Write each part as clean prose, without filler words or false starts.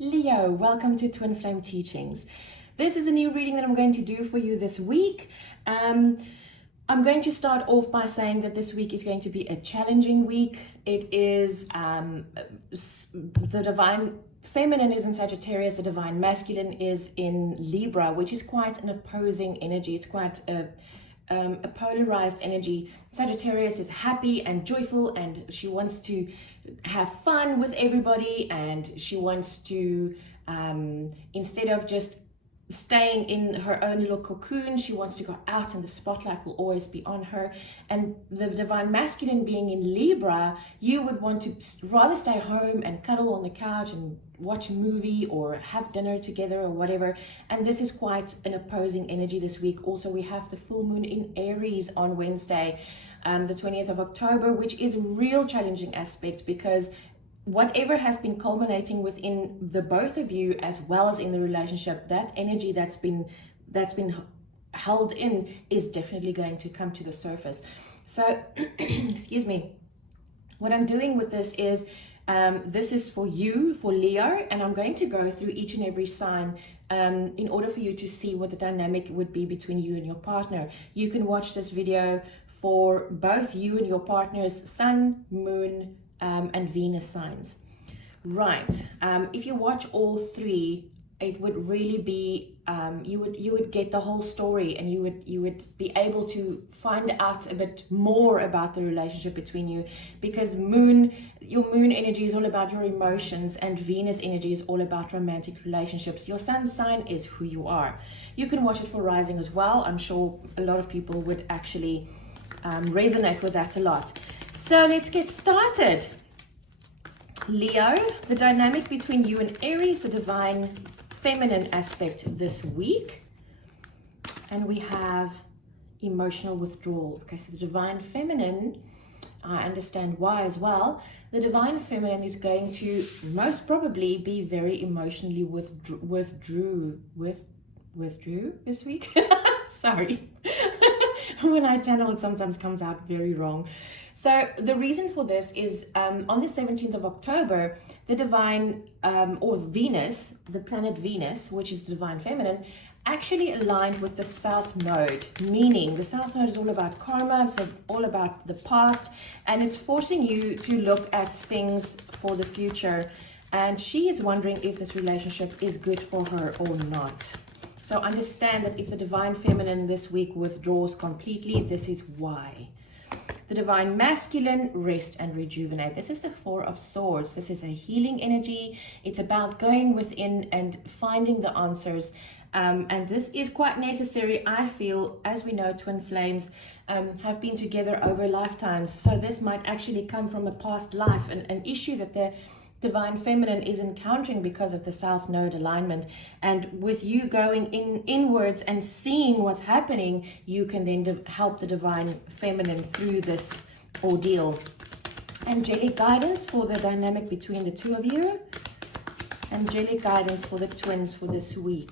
Leo, welcome to Twin Flame Teachings. This is a new reading that I'm going to do for you this week. I'm going to start off by saying that this week is going to be a challenging week. It is the divine feminine is in Sagittarius, the divine masculine is in Libra, which is quite an opposing energy. It's quite a polarized energy. Sagittarius is happy and joyful, and she wants to have fun with everybody, and she wants to instead of just staying in her own little cocoon, she wants to go out, and the spotlight will always be on her. And the divine masculine being in Libra, you would want to rather stay home and cuddle on the couch and watch a movie or have dinner together or whatever. And this is quite an opposing energy this week. Also, we have the full moon in Aries on Wednesday, the 20th of October, which is a real challenging aspect, because whatever has been culminating within the both of you as well as in the relationship, that energy that's been held in is definitely going to come to the surface. So excuse me, what I'm doing with this is this is for you, for Leo, and I'm going to go through each and every sign in order for you to see what the dynamic would be between you and your partner. You can watch this video for both you and your partner's sun, moon, and Venus signs. Right. If you watch all three, it would really be you would get the whole story, and you would be able to find out a bit more about the relationship between you, because your moon energy is all about your emotions, and Venus energy is all about romantic relationships. Your sun sign is who you are. You can watch it for rising as well. I'm sure a lot of people would actually resonate with that a lot. So let's get started. Leo, the dynamic between you and Aries, the divine feminine aspect this week. And we have emotional withdrawal. Okay, so the divine feminine, I understand why as well. The divine feminine is going to most probably be very emotionally withdrew this week. Sorry. When I channel, it sometimes comes out very wrong. So the reason for this is on the 17th of October, the divine, or Venus, the planet Venus, which is the divine feminine, actually aligned with the South Node, meaning the South Node is all about karma, so all about the past, and it's forcing you to look at things for the future. And she is wondering if this relationship is good for her or not. So understand that if the divine feminine this week withdraws completely, this is why. The divine masculine, rest and rejuvenate. This is the Four of Swords. This is a healing energy. It's about going within and finding the answers. And this is quite necessary, I feel. As we know, twin flames have been together over lifetimes. So this might actually come from a past life, an issue that the divine feminine is encountering because of the South Node alignment. And with you going inwards and seeing what's happening, you can then help the divine feminine through this ordeal. Angelic guidance for the dynamic between the two of you. Angelic guidance for the twins for this week,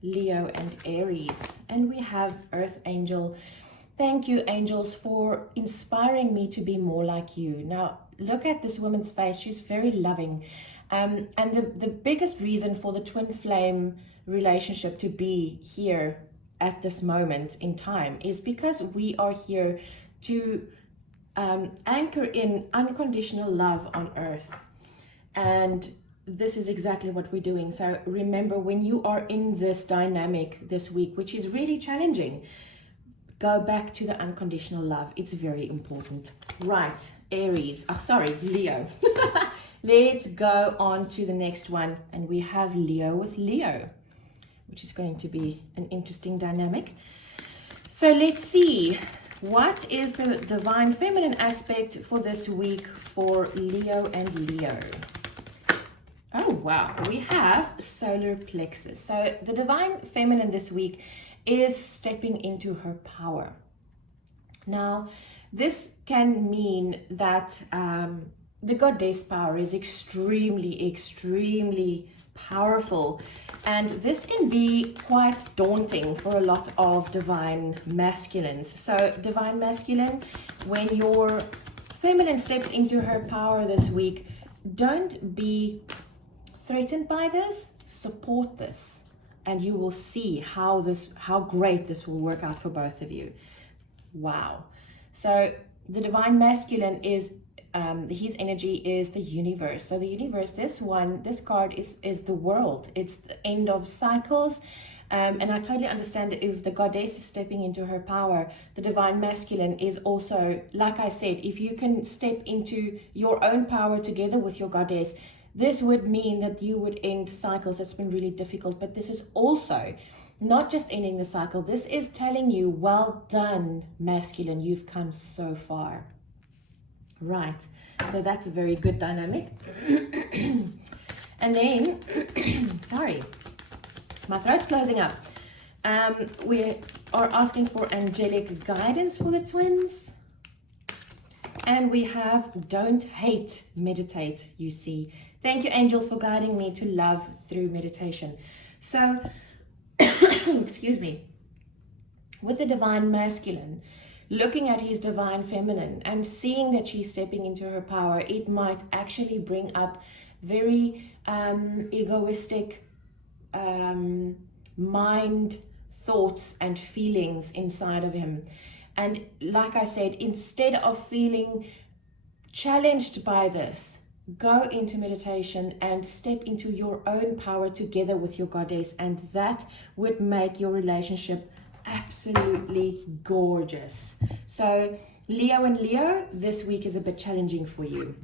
Leo and Aries. And we have Earth Angel. Thank you, angels, for inspiring me to be more like you. Now, look at this woman's face. She's very loving. And the biggest reason for the twin flame relationship to be here at this moment in time is because we are here to anchor in unconditional love on earth. And this is exactly what we're doing. So remember, when you are in this dynamic this week, which is really challenging, go back to the unconditional love. It's very important. Right, Aries. Oh, sorry, Leo. Let's go on to the next one. And we have Leo with Leo, which is going to be an interesting dynamic. So let's see. What is the divine feminine aspect for this week for Leo and Leo? Oh, wow. We have solar plexus. So the divine feminine this week is stepping into her power. Now, this can mean that the goddess power is extremely, extremely powerful. And this can be quite daunting for a lot of divine masculines. So divine masculine, when your feminine steps into her power this week, don't be threatened by this, support this, and you will see how great this will work out for both of you. Wow. So the divine masculine is his energy is the universe. So the universe, this card is the world. It's the end of cycles. And I totally understand that if the goddess is stepping into her power, the divine masculine is also, like I said, if you can step into your own power together with your goddess, this would mean that you would end cycles that's been really difficult. But this is also not just ending the cycle. This is telling you, well done, masculine, you've come so far. Right, so that's a very good dynamic. And then, sorry, my throat's closing up. We are asking for angelic guidance for the twins. And we have don't hate, meditate, you see. Thank you, angels, for guiding me to love through meditation. So, excuse me, with the divine masculine, looking at his divine feminine and seeing that she's stepping into her power, it might actually bring up very egoistic mind, thoughts and feelings inside of him. And like I said, instead of feeling challenged by this, go into meditation and step into your own power together with your goddess, and that would make your relationship absolutely gorgeous. So Leo and Leo, this week is a bit challenging for you.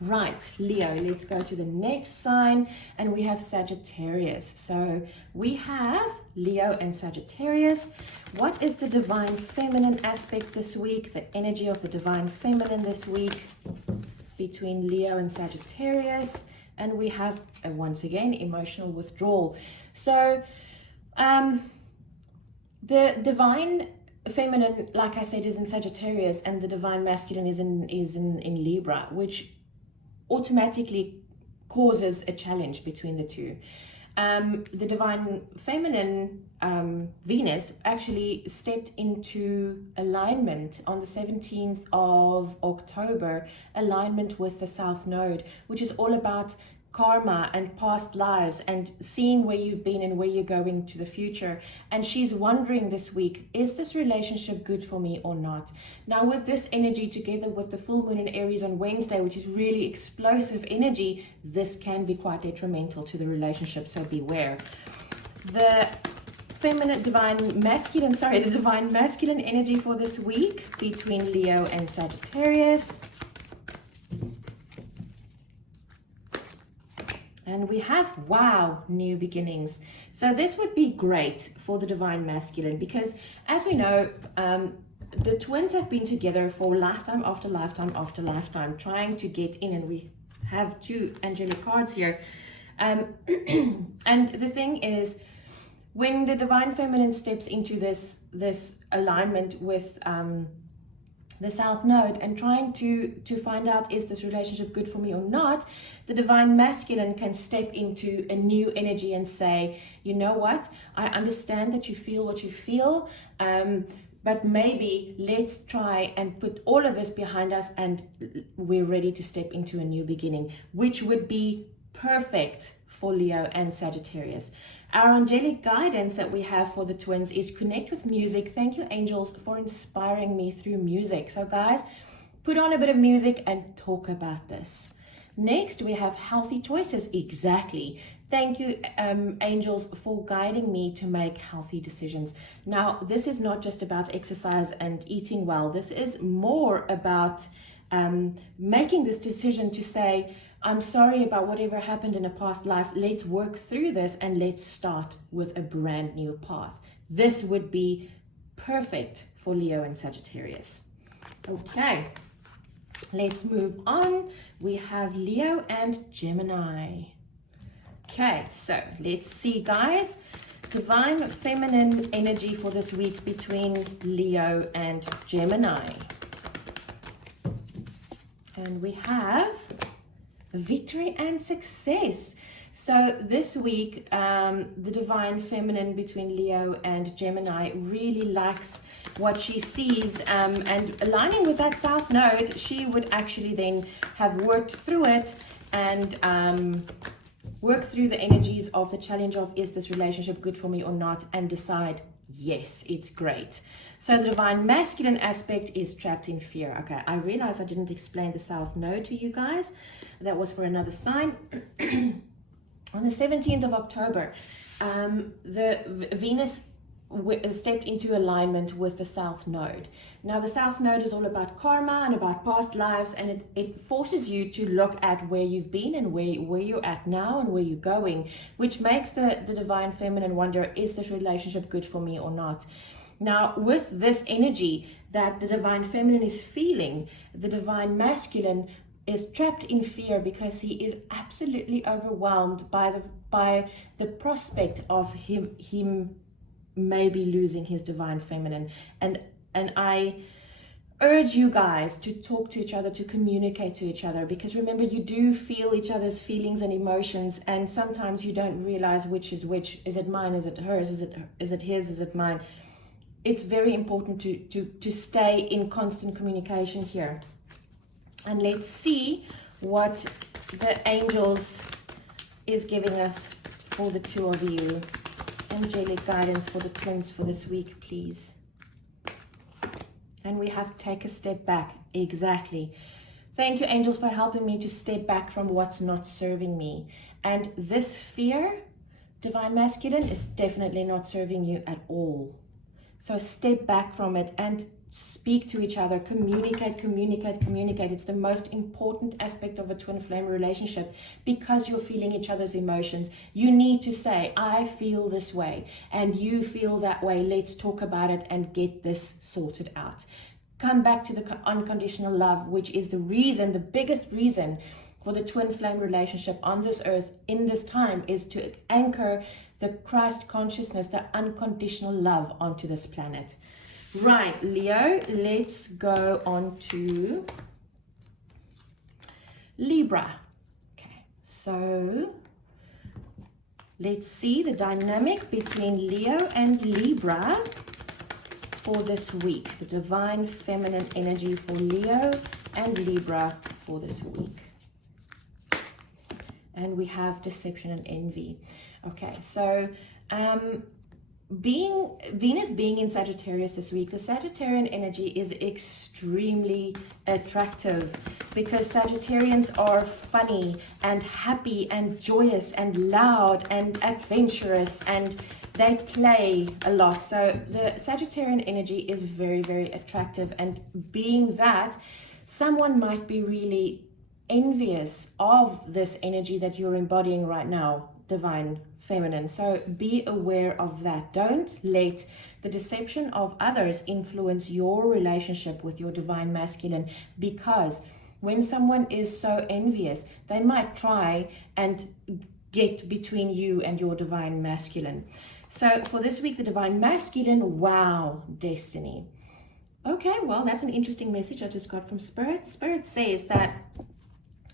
Right, Leo, let's go to the next sign, and we have Sagittarius. So we have Leo and Sagittarius. What is the divine feminine aspect this week? The energy of the divine feminine this week between Leo and Sagittarius. And we have, once again, emotional withdrawal. So the divine feminine, like I said, is in Sagittarius, and the divine masculine is in Libra, which automatically causes a challenge between the two. The divine feminine, Venus, actually stepped into alignment on the 17th of October, alignment with the South Node, which is all about karma and past lives and seeing where you've been and where you're going to the future. And she's wondering this week, is this relationship good for me or not? Now, with this energy together with the full moon in Aries on Wednesday, which is really explosive energy, this can be quite detrimental to the relationship, so beware. The divine masculine energy for this week between Leo and Sagittarius. And we have, wow, new beginnings. So this would be great for the divine masculine because, as we know, the twins have been together for lifetime after lifetime after lifetime, trying to get in, and we have two angelic cards here. And the thing is, when the divine feminine steps into this alignment with the South Node and trying to find out, is this relationship good for me or not, the divine masculine can step into a new energy and say, you know what, I understand that you feel what you feel, but maybe let's try and put all of this behind us and we're ready to step into a new beginning, which would be perfect for Leo and Sagittarius. Our angelic guidance that we have for the twins is connect with music. Thank you, angels, for inspiring me through music. So guys, put on a bit of music and talk about this. Next, we have healthy choices. Exactly. Thank you, angels, for guiding me to make healthy decisions. Now, this is not just about exercise and eating well. This is more about making this decision to say, I'm sorry about whatever happened in a past life. Let's work through this and let's start with a brand new path. This would be perfect for Leo and Sagittarius. Okay, let's move on. We have Leo and Gemini. Okay, so let's see, guys. Divine feminine energy for this week between Leo and Gemini. And we have victory and success. So this week, the divine feminine between Leo and Gemini really likes what she sees, and aligning with that South Node, she would actually then have worked through it and work through the energies of the challenge of, is this relationship good for me or not, and decide, yes, it's great. So the divine masculine aspect is trapped in fear. Okay, I realize I didn't explain the South Node to you guys. That was for another sign. On the 17th of October, the Venus stepped into alignment with the South Node. Now the South Node is all about karma and about past lives, and it forces you to look at where you've been and where you're at now and where you're going, which makes the divine feminine wonder, is this relationship good for me or not? Now with this energy that the divine feminine is feeling, the divine masculine is trapped in fear because he is absolutely overwhelmed by the prospect of him maybe losing his divine feminine. And I urge you guys to talk to each other, to communicate to each other, because remember, you do feel each other's feelings and emotions, and sometimes you don't realize which is which. Is it mine? Is it hers? Is it his? Is it mine? It's very important to stay in constant communication here. And let's see what the angels is giving us for the two of you. Angelic guidance for the twins for this week, please. And we have to take a step back. Exactly. Thank you, angels, for helping me to step back from what's not serving me. And this fear, divine masculine, is definitely not serving you at all. So step back from it and speak to each other, communicate. It's the most important aspect of a twin flame relationship, because you're feeling each other's emotions. You need to say, I feel this way and you feel that way. Let's talk about it and get this sorted out. Come back to the unconditional love, which is the reason, the biggest reason for the twin flame relationship on this earth in this time, is to anchor the Christ consciousness, the unconditional love onto this planet. Right, Leo, let's go on to Libra. Okay, so let's see the dynamic between Leo and Libra for this week. The divine feminine energy for Leo and Libra for this week. And we have deception and envy. Okay, so Venus being in Sagittarius this week, the Sagittarian energy is extremely attractive, because Sagittarians are funny and happy and joyous and loud and adventurous, and they play a lot. So the Sagittarian energy is very, very attractive, and being that, someone might be really envious of this energy that you're embodying right now, divine feminine. So be aware of that. Don't let the deception of others influence your relationship with your divine masculine, because when someone is so envious, they might try and get between you and your divine masculine. So for this week, the divine masculine, wow, destiny. Okay, well, that's an interesting message I just got from Spirit. Spirit says that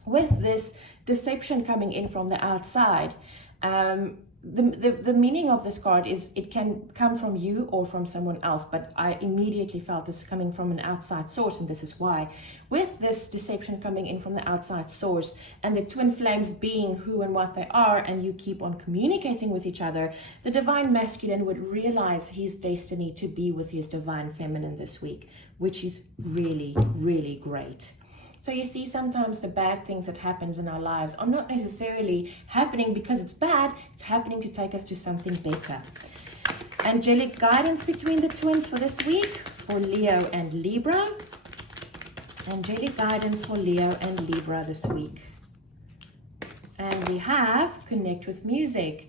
with this deception coming in from the outside, the meaning of this card is it can come from you or from someone else, but I immediately felt this coming from an outside source, and this is why. With this deception coming in from the outside source, and the twin flames being who and what they are, and you keep on communicating with each other, the divine masculine would realize his destiny to be with his divine feminine this week, which is really, really great. So you see, sometimes the bad things that happens in our lives are not necessarily happening because it's bad. It's happening to take us to something better. Angelic guidance between the twins for this week, for Leo and Libra. Angelic guidance for Leo and Libra this week. And we have connect with music.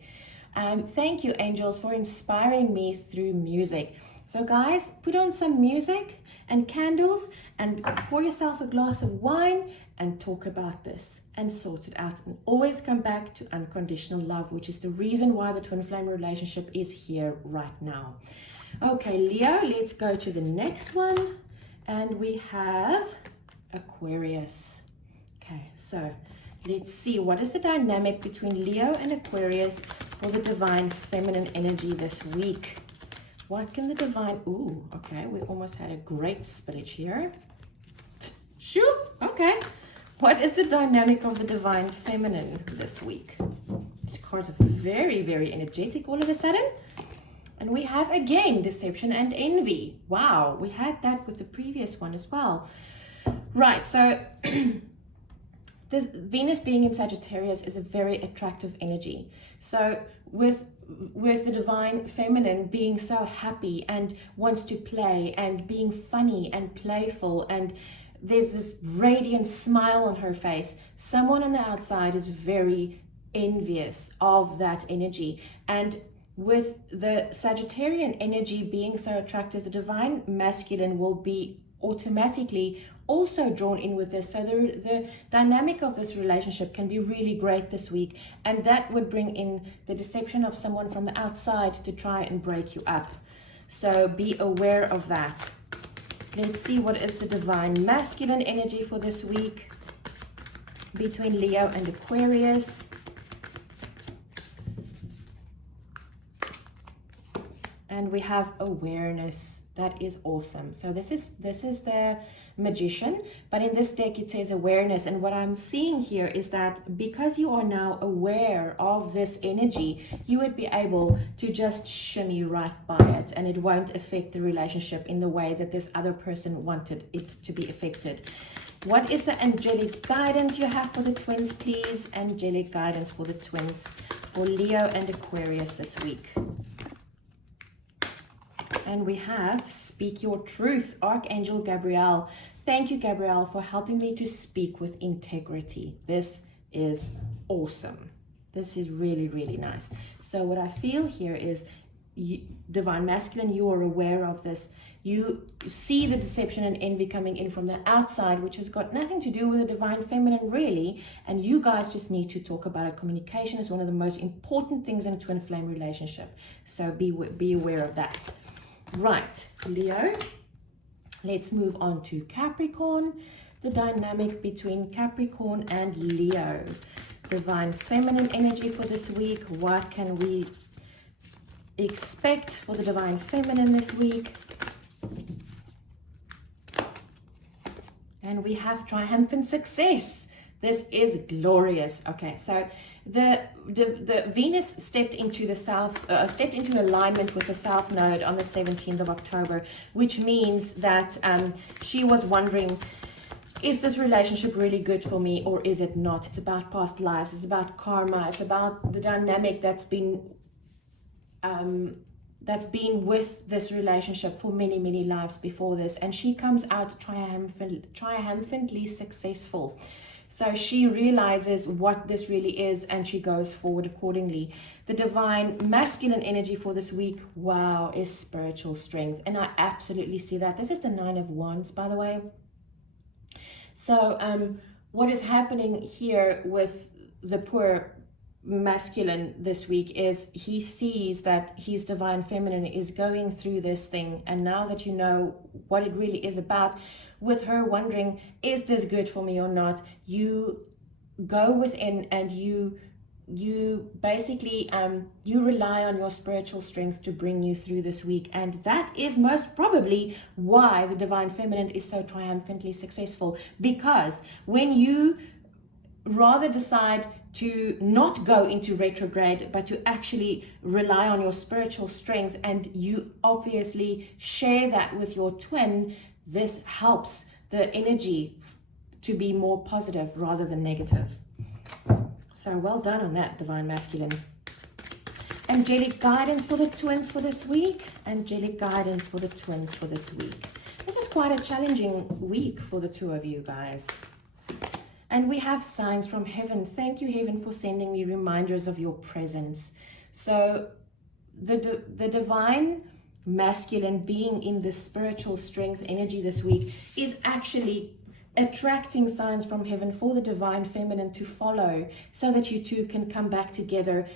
Thank you, angels, for inspiring me through music. So guys, put on some music and candles and pour yourself a glass of wine and talk about this and sort it out, and always come back to unconditional love, which is the reason why the twin flame relationship is here right now. Okay, Leo, let's go to the next one, and we have Aquarius. Okay, so let's see, what is the dynamic between Leo and Aquarius for the divine feminine energy this week? What can the divine... Ooh, okay, we almost had a great spillage here. Shoo, okay. What is the dynamic of the divine feminine this week? These cards are very, very energetic all of a sudden. And we have again deception and envy. Wow, we had that with the previous one as well. Right, so this Venus being in Sagittarius is a very attractive energy. So with the divine feminine being so happy and wants to play and being funny and playful, and there's this radiant smile on her face, someone on the outside is very envious of that energy. And with the Sagittarian energy being so attractive, the divine masculine will be automatically also drawn in with this. So the dynamic of this relationship can be really great this week, and that would bring in the deception of someone from the outside to try and break you up. So be aware of that. Let's see what is the divine masculine energy for this week between Leo and Aquarius. And we have awareness. That is awesome. So this is the Magician, but in this deck it says awareness. And what I'm seeing here is that because you are now aware of this energy, you would be able to just shimmy right by it, and it won't affect the relationship in the way that this other person wanted it to be affected. What is the angelic guidance you have for the twins, please? Angelic guidance for the twins, for Leo and Aquarius this week. And we have Speak Your Truth, Archangel Gabriel. Thank you, Gabriel, for helping me to speak with integrity. This is awesome. This is really, really nice. So what I feel here is, divine masculine, you are aware of this. You see the deception and envy coming in from the outside, which has got nothing to do with the divine feminine, really. And you guys just need to talk about it. Communication is one of the most important things in a twin flame relationship. So be aware of that. Right, Leo, let's move on to Capricorn. The dynamic between Capricorn and Leo. Divine feminine energy for this week. What can we expect for the divine feminine this week? And we have triumphant success. This is glorious. Okay, so the Venus stepped into alignment with the South Node on the 17th of October, which means that she was wondering, is this relationship really good for me or is it not? It's about past lives. It's about karma. It's about the dynamic that's been with this relationship for many, many lives before this. And she comes out triumphantly successful. So she realizes what this really is and she goes forward accordingly. The divine masculine energy for this week, wow, is spiritual strength. And I absolutely see that. This is the 9 of Wands, by the way. So what is happening here with the poor masculine this week is he sees that his divine feminine is going through this thing. And now that you know what it really is about, with her wondering, is this good for me or not, you go within and you basically you rely on your spiritual strength to bring you through this week. And that is most probably why the divine feminine is so triumphantly successful, because when you rather decide to not go into retrograde but to actually rely on your spiritual strength, and you obviously share that with your twin, this helps the energy to be more positive rather than negative. So well done on that, divine masculine. Angelic guidance for the twins for this week. Angelic guidance for the twins for this week. This is quite a challenging week for the two of you guys. And we have signs from heaven. Thank you, heaven, for sending me reminders of your presence. So the divine masculine being in the spiritual strength energy this week is actually attracting signs from heaven for the divine feminine to follow, so that you two can come back together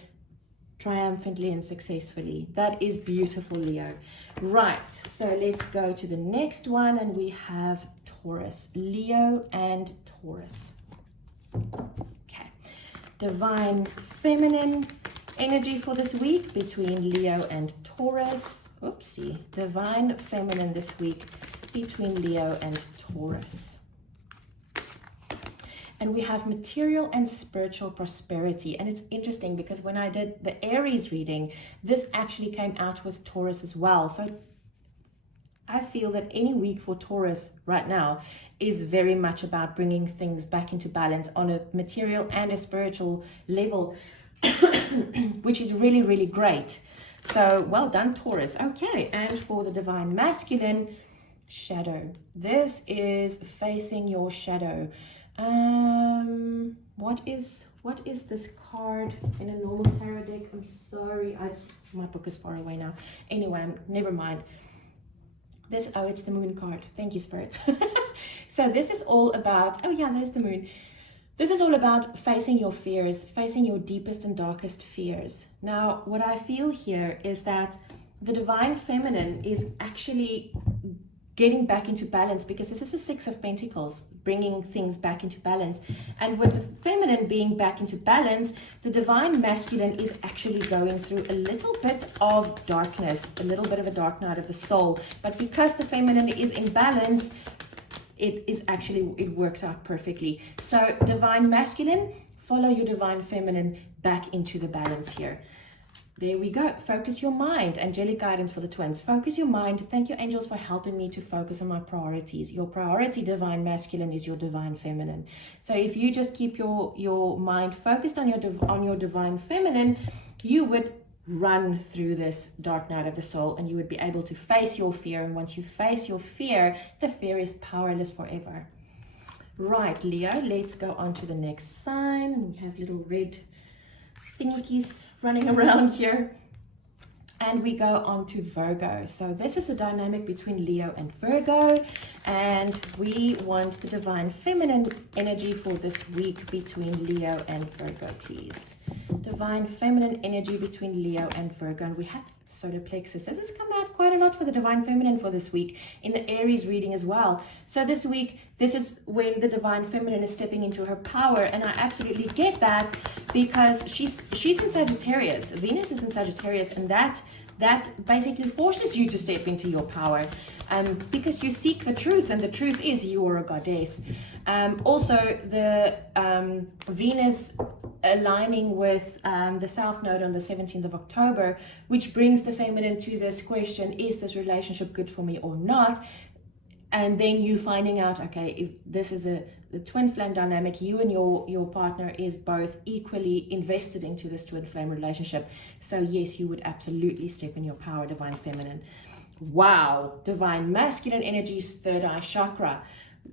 triumphantly and successfully. That is beautiful, Leo. Right, so let's go to the next one, and we have Taurus. Leo and Taurus. Okay, divine feminine energy for this week between Leo and Taurus. Oopsie. Divine feminine this week between Leo and Taurus. and we have material and spiritual prosperity. And it's interesting because when I did the Aries reading, this actually came out with Taurus as well. So I feel that any week for Taurus right now is very much about bringing things back into balance on a material and a spiritual level, which is really, really great. So well done, Taurus. Okay, and for the divine masculine, shadow. This is facing your shadow. What is this card in a normal tarot deck? I'm sorry, my book is far away now. Anyway, never mind. It's the moon card. Thank you, Spirit. So this is all about, oh yeah, there's the moon. This is all about facing your fears, facing your deepest and darkest fears. Now, what I feel here is that the divine feminine is actually getting back into balance, because this is the Six of Pentacles, bringing things back into balance. And with the feminine being back into balance, the divine masculine is actually going through a little bit of darkness, a little bit of a dark night of the soul. But because the feminine is in balance, it works out perfectly. So divine masculine, follow your divine feminine back into the balance here. There we go. Focus your mind. Angelic guidance for the twins. Focus your mind. Thank you, angels, for helping me to focus on my priorities. Your priority, divine masculine, is your divine feminine. So if you just keep your mind focused on your divine feminine, you would run through this dark night of the soul, and you would be able to face your fear. And once you face your fear, the fear is powerless forever. Right, Leo, let's go on to the next sign. We have little red thingies running around here, and we go on to Virgo. So this is a dynamic between Leo and Virgo, and we want the divine feminine energy for this week between Leo and Virgo, please. Divine feminine energy between Leo and Virgo, and we have solar plexus. This has come out quite a lot for the divine feminine for this week in the Aries reading as well. So this week, this is when the divine feminine is stepping into her power, and I absolutely get that, because she's in Sagittarius. Venus is in Sagittarius, and that basically forces you to step into your power, because you seek the truth, and the truth is you are a goddess. Also, the Venus aligning with the South Node on the 17th of October, which brings the feminine to this question: is this relationship good for me or not? And then you finding out, okay, if this is the twin flame dynamic, you and your partner is both equally invested into this twin flame relationship. So yes, you would absolutely step in your power, divine feminine. Wow, divine masculine energies, third eye chakra.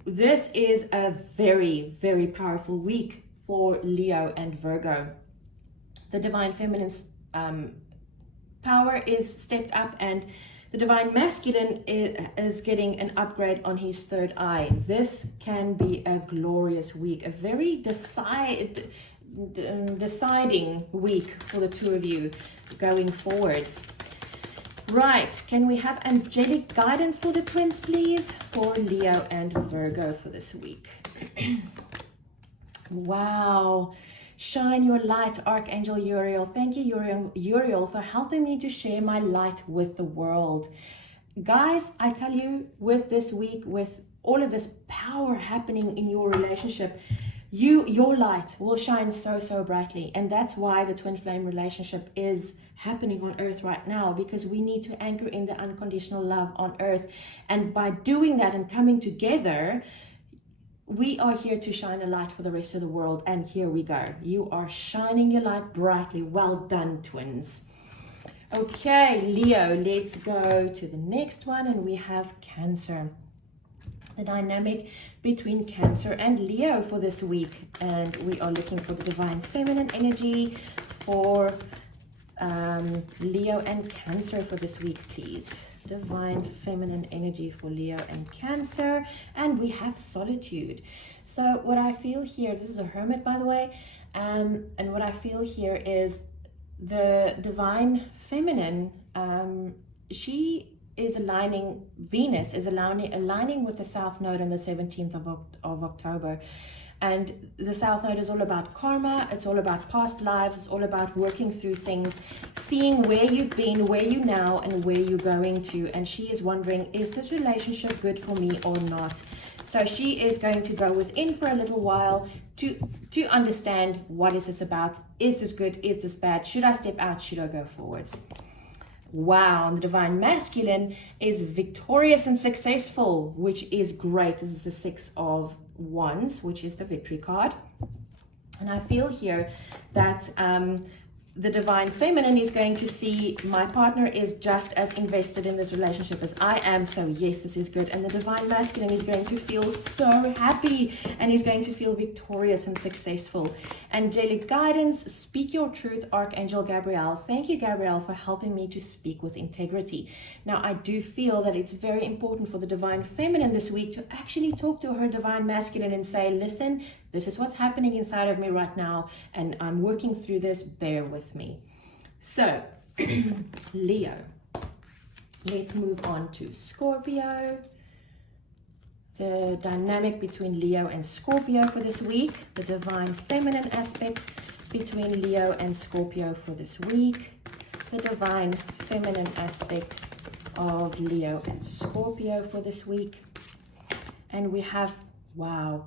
This is a very, very powerful week for Leo and Virgo. The divine feminine's power is stepped up, and the divine masculine is getting an upgrade on his third eye. This can be a glorious week, a very deciding week for the two of you going forwards. Right, can we have angelic guidance for the twins, please, for Leo and Virgo for this week? Wow. Shine your light, Archangel Uriel. Thank you, Uriel, for helping me to share my light with the world. Guys, I tell you, with this week, with all of this power happening in your relationship, your light will shine so, so brightly. And that's why the twin flame relationship is happening on earth right now, because we need to anchor in the unconditional love on earth. And by doing that and coming together, we are here to shine a light for the rest of the world, and here we go. You are shining your light brightly. Well done, twins. Okay, Leo, let's go to the next one, and we have Cancer. The dynamic between Cancer and Leo for this week, and we are looking for the divine feminine energy for Leo and Cancer for this week, please. Divine feminine energy for Leo and Cancer, and we have solitude. So what I feel here, this is a hermit, by the way, and what I feel here is the divine feminine, she is aligning, Venus is aligning with the South Node on the 17th of October. And the South Node is all about karma, it's all about past lives, it's all about working through things, seeing where you've been, where you now, and where you're going to. And she is wondering, is this relationship good for me or not? So she is going to go within for a little while, to understand what is this about. Is this good? Is this bad? Should I step out? Should I go forwards? Wow, and the divine masculine is victorious and successful, which is great. This is the 6 of Wands, which is the victory card. And I feel here that the divine feminine is going to see my partner is just as invested in this relationship as I am. So yes, this is good. And the divine masculine is going to feel so happy and he's going to feel victorious and successful. Angelic guidance, speak your truth, Archangel Gabriel. Thank you, Gabriel, for helping me to speak with integrity. Now, I do feel that it's very important for the divine feminine this week to actually talk to her divine masculine and say, listen, this is what's happening inside of me right now, and I'm working through this. Bear with me. So, Leo. Let's move on to Scorpio. The dynamic between Leo and Scorpio for this week. The divine feminine aspect between Leo and Scorpio for this week. The divine feminine aspect of Leo and Scorpio for this week. And we have, wow,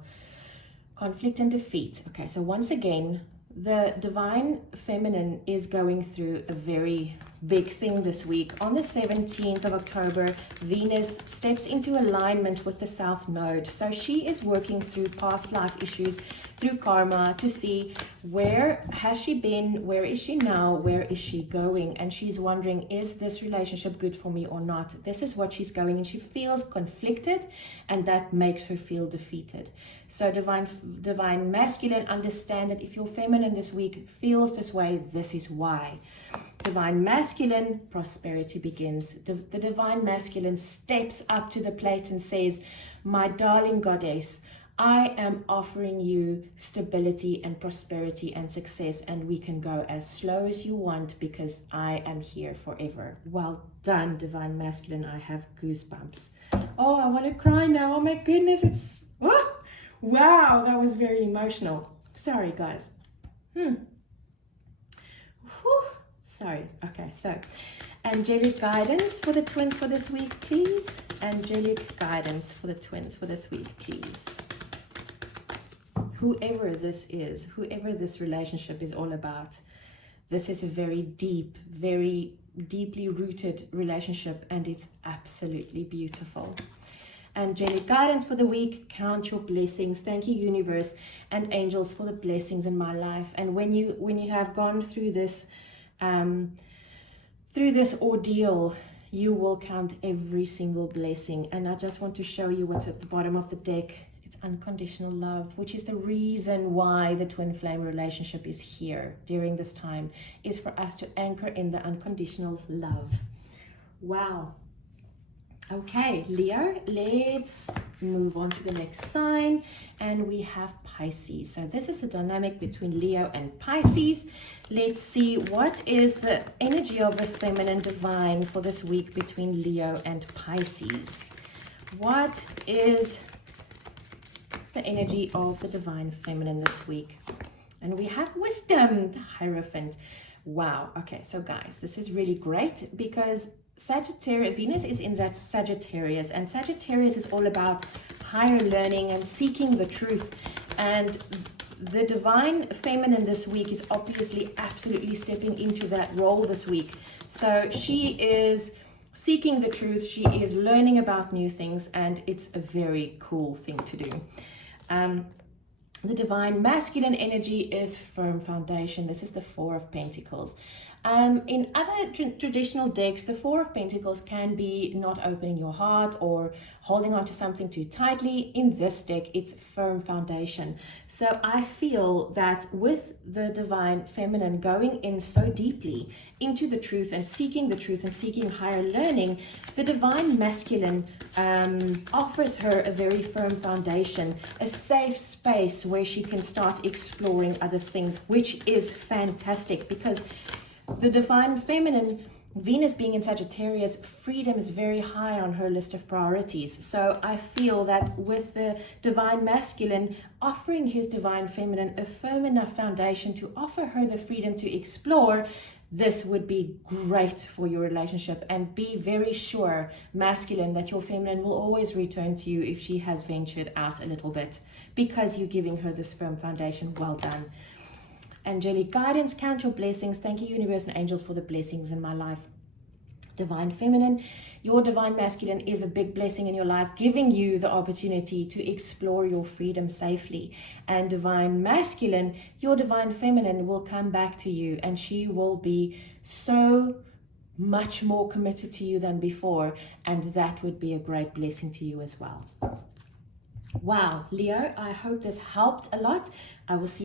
conflict and defeat. Okay, so once again, the divine feminine is going through a very big thing this week. On the 17th of October, Venus steps into alignment with the South Node. So she is working through past life issues, through karma, to see where has she been, where is she now, where is she going, and she's wondering, is this relationship good for me or not? This is what she's going, and she feels conflicted, and that makes her feel defeated. So divine masculine, understand that if your feminine this week feels this way, this is why. Divine masculine, prosperity begins. The divine masculine steps up to the plate and says, my darling goddess, I am offering you stability and prosperity and success, and we can go as slow as you want because I am here forever. Well done, divine masculine. I have goosebumps. Oh, I want to cry now. Oh my goodness, it's wow, that was very emotional. Sorry, guys. Sorry. Okay, so angelic guidance for the twins for this week, please. Angelic guidance for the twins for this week, please. Whoever this is, whoever this relationship is all about, this is a very deep, very deeply rooted relationship, and it's absolutely beautiful. Angelic guidance for the week, count your blessings. Thank you, universe and angels, for the blessings in my life. And when you have gone through this ordeal, you will count every single blessing. And I just want to show you what's at the bottom of the deck. It's unconditional love, which is the reason why the twin flame relationship is here during this time, is for us to anchor in the unconditional love. Wow. Okay, Leo, let's move on to the next sign, and we have Pisces. So this is a dynamic between Leo and Pisces. Let's see what is the energy of the feminine divine for this week between Leo and Pisces. What is the energy of the divine feminine this week? And we have wisdom, the Hierophant. Wow. Okay, so guys, this is really great because Sagittarius, Venus is in that Sagittarius, and Sagittarius is all about higher learning and seeking the truth. And the divine feminine this week is obviously absolutely stepping into that role this week. So she is seeking the truth, she is learning about new things, and it's a very cool thing to do. The divine masculine energy is firm foundation. This is the Four of Pentacles. In other traditional decks, the Four of Pentacles can be not opening your heart or holding on to something too tightly. In this deck, it's firm foundation. So I feel that with the divine feminine going in so deeply into the truth and seeking higher learning, the divine masculine offers her a very firm foundation, a safe space where she can start exploring other things, which is fantastic because the divine feminine Venus being in Sagittarius, freedom is very high on her list of priorities. So I feel that with the divine masculine offering his divine feminine a firm enough foundation to offer her the freedom to explore, this would be great for your relationship. And be very sure, masculine, that your feminine will always return to you if she has ventured out a little bit, because you're giving her this firm foundation. Well done. Angelic guidance, count your blessings. Thank you, universe and angels, for the blessings in my life. Divine feminine, your divine masculine is a big blessing in your life, giving you the opportunity to explore your freedom safely. And divine masculine, your divine feminine will come back to you, and she will be so much more committed to you than before, and that would be a great blessing to you as well. Wow, Leo, I hope this helped a lot. I will see